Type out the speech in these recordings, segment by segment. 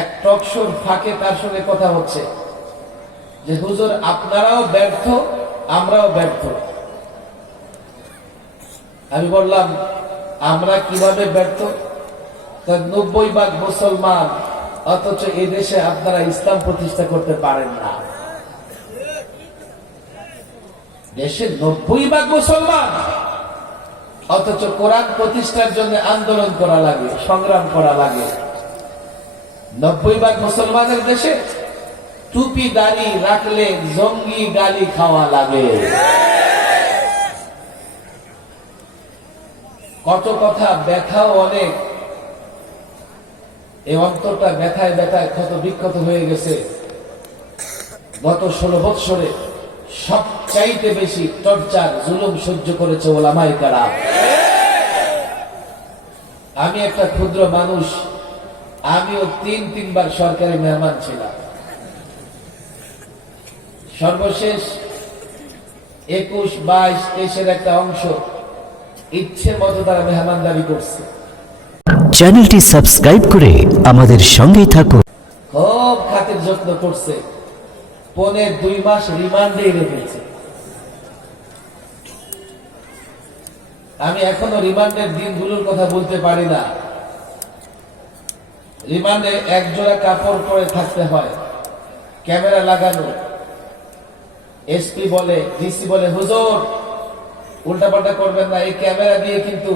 এক টকশোর ফাঁকে তার সঙ্গে কথা হচ্ছে যে হুজুর আপনারাও ব্যর্থ, আমরাও ব্যর্থ। আমি বললাম আমরা কিভাবে ব্যর্থ? 90% মুসলমান, অথচ এই দেশে আপনারা ইসলাম প্রতিষ্ঠা করতে পারেন না। দেশের 90% মুসলমান, অথচ কোরআন প্রতিষ্ঠার জন্য আন্দোলন করা লাগে, সংগ্রাম করা লাগে। 90% মুসলমানের দেশে টুপি দাড়ি রাখলে জঙ্গি গালি খাওয়া লাগে। কত কথা, ব্যথাও অনেক। এই অন্তরটা ব্যথায় ব্যথায় ক্ষত বিক্ষত হয়ে গেছে। গত 16 বৎসরে সবচাইতে বেশি টর্চার, জুলুম সহ্য করেছে ওলামায়ে কেরাম। আমি একটা ক্ষুদ্র মানুষ, আমিও 3-3 সরকারি মেহমান ছিলাম। সর্বশেষ 21, 22, 23-এর একটা অংশ ইচ্ছে মতো তারা মেহমানদারি করছে। চ্যানেলটি সাবস্ক্রাইব করে আমাদের সঙ্গেই থাকুন। খুব খাতির যত্ন করছে, 1.5-2 মাস রিমান্ডে রেখেছে। আমি এখনো রিমান্ডের দিনগুলোর কথা বলতে পারি না। রিমান্ডে একজোড়া কাপড় পরে থাকতে হয়, ক্যামেরা লাগানো। এসপি বলে, ডিসি বলে, হুজুর উল্টাপাল্টা করবেন না, এই ক্যামেরা দিয়ে কিন্তু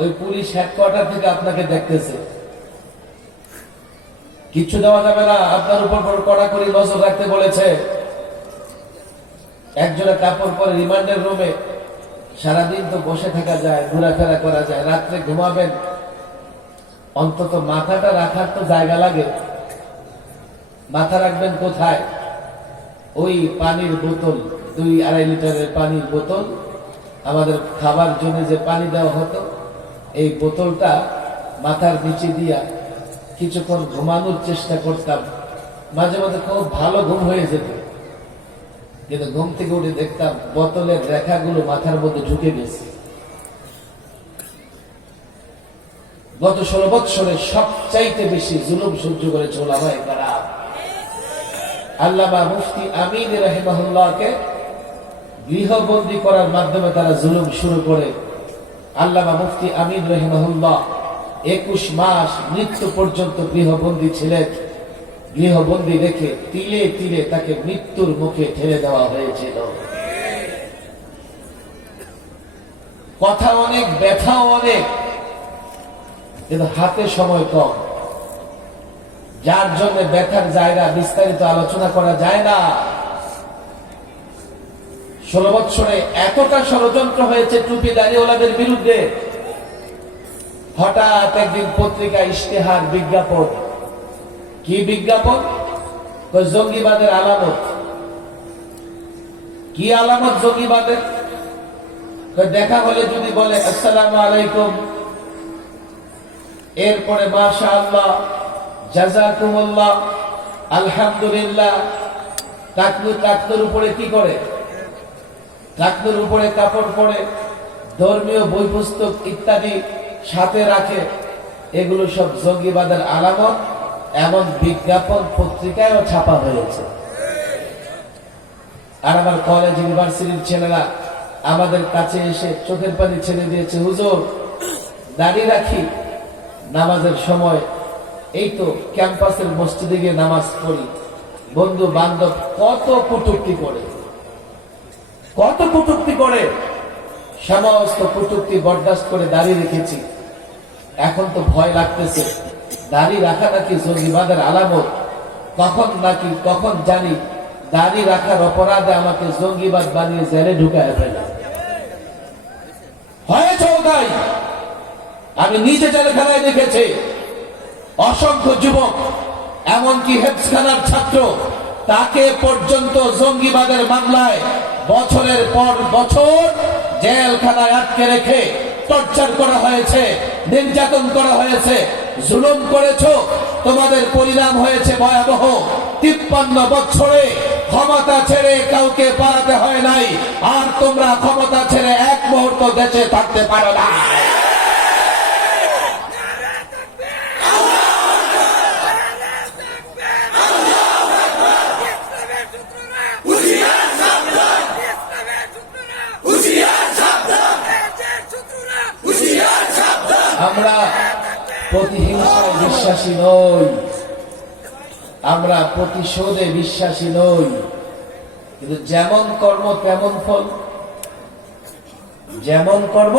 ওই পুলিশ হেডকোয়ার্টার থেকে আপনাকে দেখতেছে, কিচ্ছু দেওয়া যাবে না, আপনার উপর কড়াকড়ি নজর রাখতে বলেছে। একজোড়া কাপড় পরে রিমান্ডের রুমে সারাদিন তো বসে থাকা যায়, ঘোরাফেরা করা যায়। রাত্রে ঘুমাবেন, অন্তত মাথাটা রাখার তো জায়গা লাগে। মাথা রাখবেন কোথায়? ওই পানির বোতল, 2-2.5 লিটারের পানির বোতল, আমাদের খাবার জন্য যে পানি দেওয়া হতো, এই বোতলটা মাথার নিচে দিয়া কিছুক্ষণ ঘুমানোর চেষ্টা করতাম। মাঝে মাঝে খুব ভালো ঘুম হয়ে যেত, কিন্তু ঘুম থেকে উঠে দেখতাম বোতলের রেখাগুলো মাথার মধ্যে ঢুকে গেছে। গত 16 বৎসরে সবচাইতে বেশি জুলুম সহ্য করেছে ওলামায়ে কেরাম। আল্লামা মুফতি আমিন রাহিমাহুল্লাহকে গৃহবন্দী করার মাধ্যমে তারা জুলুম শুরু করে। আল্লামা মুফতি আমিন রাহিমাহুল্লাহ 21 মাস মৃত্যু পর্যন্ত গৃহবন্দী ছিলেন। গৃহবন্দী রেখে তিলে তিলে তাকে মৃত্যুর মুখে ঠেলে দেওয়া হয়েছিল। কথা অনেক, ব্যথাও অনেক, কিন্তু হাতে সময় কম, যার জন্য ব্যথার জায়গা বিস্তারিত আলোচনা করা যায় না। 16 বৎসরে এতটা ষড়যন্ত্র হয়েছে টুপি দাড়িওয়ালাদের বিরুদ্ধে। হঠাৎ একদিন পত্রিকা ইশতেহার, বিজ্ঞাপন। কি বিজ্ঞাপন? জঙ্গিবাদের আলামত। কি আলামত জঙ্গিবাদের? দেখা হলে যদি বলে আসসালামু আলাইকুম, এরপরে মাশাআল্লাহ, জাযাকুমুল্লাহ, আলহামদুলিল্লাহ। টাকনুর উপরে কি করে? টাকনুর উপরে কাপড় পরে, ধর্মীয় বই পুস্তক ইত্যাদি সাথে রাখে। এগুলো সব জঙ্গিবাদের আলামত। এমন বিজ্ঞাপন পত্রিকায়ও ছাপা হয়েছে। আর আমার কলেজ, ইউনিভার্সিটির ছেলেরা আমাদের কাছে এসে চোখের পানি ছেড়ে দিয়েছে, হুজুর দাড়ি রাখি, নামাজের সময় এই তো ক্যাম্পাসের মসজিদে গিয়ে নামাজ পড়ি, বন্ধু বান্ধব কত কটূক্তি করে, কত কটূক্তি করে। সমস্ত কটূক্তি বরদাস্ত করে দাঁড়িয়ে রেখেছি। এখন তো ভয় লাগতেছে, দাড়ি রাখা নাকি জঙ্গিবাদের আলামত। কখন জানি দাড়ি রাখার অপরাধে আমাকে জঙ্গিবাদ বানিয়ে জেলে ঢুকায় ফেলে। হয়েছে তাই। আমি নিজে জেলখানায় দেখেছি অসংখ্য যুবক, এমনকি হেফজখানার ছাত্র, তাকে পর্যন্ত জঙ্গিবাদের মামলায় বছরের পর বছর জেলখানায় আটকে রেখে টর্চার করা হয়েছে, নির্যাতন করা হয়েছে, জুলুম করেছো। তোমাদের পরিণাম হয়েছে ভয়াবহ। 53 বছরে ক্ষমতা ছেড়ে কাউকে পালাতে হয় নাই, আর তোমরা ক্ষমতা ছেড়ে এক মুহূর্ত দেশে থাকতে পারো না। আমরা প্রতিহিংসায় বিশ্বাসী নই, আমরা প্রতিশোধে বিশ্বাসী নই, কিন্তু যেমন কর্ম তেমন ফল, যেমন কর্ম